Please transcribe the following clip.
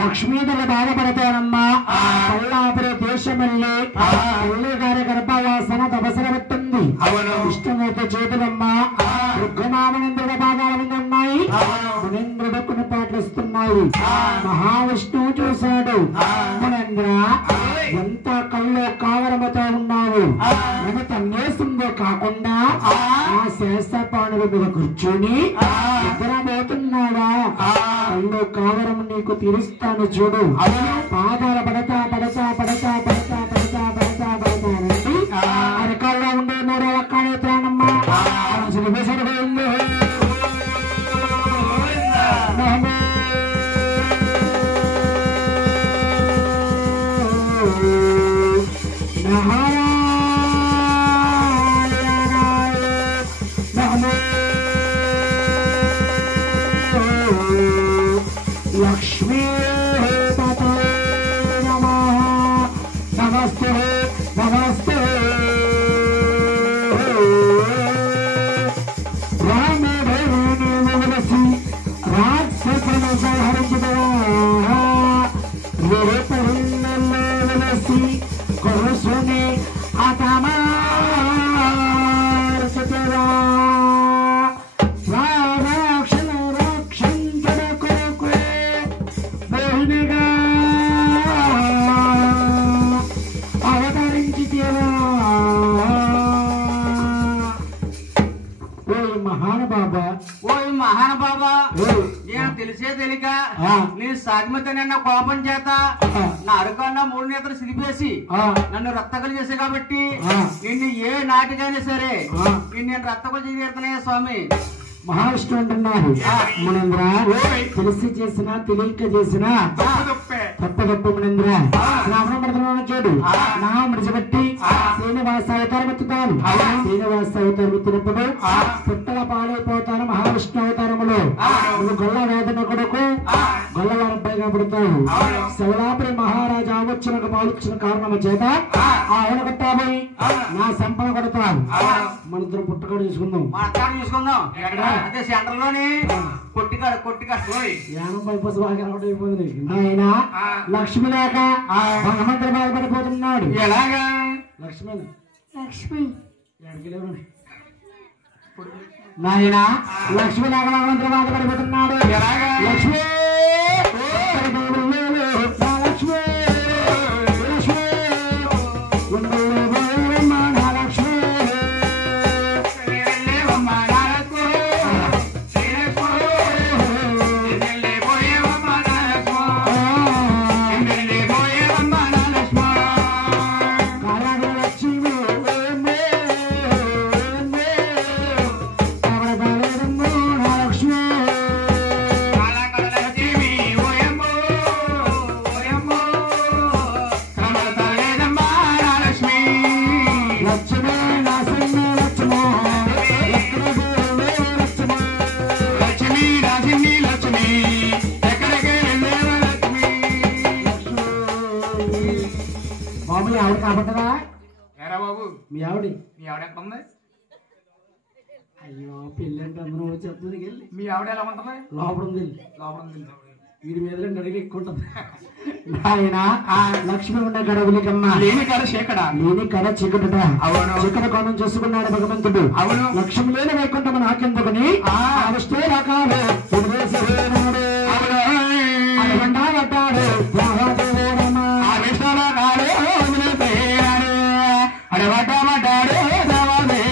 లక్ష్మీదేవి బాధపడతానమ్మా కొల్లాపురి దేశమల్లి తల్లి గారి గర్భవాసన తపసర పెట్టింది. విష్ణుమూర్తి చేతులమ్మా రుద్రమామనేంద్రుడి పాదాల మీద ఉన్నాయి. మునేంద్రుడు కొన్ని పాటలు ఇస్తున్నాయి. మహావిష్ణువు చూశాడు, మునేంద్ర ఎంత కళ్ళు కావరముతో ఉన్నావు, నన్ను తన్నేసిందే కాకుండా ఆ శేషపాణుల మీద కూర్చొని నిద్రపోతున్నావా? కళ్ళు కావరం నీకు తీరుస్తాను చూడు. పాదాల పడతా పడతా పడతా పడతా పడతా పడతా పడతానండి అరకాల్లో ఉండే మూడో ఒక్కడే ప్రాణమ్మా సరిపోయింది. लक्ष्मी पतये नमः नमस्ते नमस्ते रामदेवनी नमसी राक्षसनु संहरितवा वेपरिन्नल्ले नमसी कुरुसुनि अतमार्चतवा మహానుబాబా నేను తెలిసే తెలియక నీ సాధ్యత నిన్న కోపం చేత నా అరకన్నా 3 నేతలు సిరిపేసి నన్ను రక్తకలు చేసే కాబట్టి నిన్ను ఏ నాటికైనా సరే నేను రక్తకలు చేస్తున్నాయా స్వామి. మహావిష్ణు అంటున్నారు మునేంద్ర, తెలిసి చేసినా తెలియక చేసినా తప్ప మునేంద్ర. శ్రావణ పడుతున్న చూడు నా మడిచిపెట్టి శ్రీనివాస అవతారం ఎత్తుతాను. శ్రీనివాస అవతారం ఎత్తినప్పుడు పుట్టల పాడైపోతాను. మహావిష్ణు అవతారములో నువ్వు గొల్ల వేదన కొడుకు గొల్లవారంపైగా పడతావు. శివలాపురి మహారాజా ఆవచ్చునకు పాలిచ్చిన కారణము చేత ఆ అవనగట్టాబోయి నా సంపద కొడతాను. మన ఇద్దరు పుట్టకాడు చూసుకుందాం. అదే సెంటర్ లోని కొట్టికాడు యానం బైపాస్ బాగా అయిపోయింది. నాయన లక్ష్మి లేక భగవంతుడు బాధపడిపోతున్నాడు. ఎలాగా లక్ష్మి నాయన లక్ష్మి లేక భగవంతుడు బాధపడిపోతున్నాడు. లక్ష్మి ఆవిడ కాబట్టదా ఏరా బాబు మీ ఆవిడ ఎక్కడ ఉంది? అయ్యో పెళ్ళి అంటే అందరూ చెప్తుంది. వెళ్ళి మీ ఆవిడ ఎలా ఉంటుంది? లోపల ఉంది. వీడి మీద 2 అడుగులు ఎక్కువ ఉంటుంది. ఆయన లక్ష్మి ఉన్న గడవులకమ్మా లేని కడ చీకట, లేని కడ చీకట. అవును, చీకట కోణం చేసుకున్నాడు భగవంతుడు. అవును, లక్ష్మి లేని వైకుంఠం నాకెందుకని రకాలు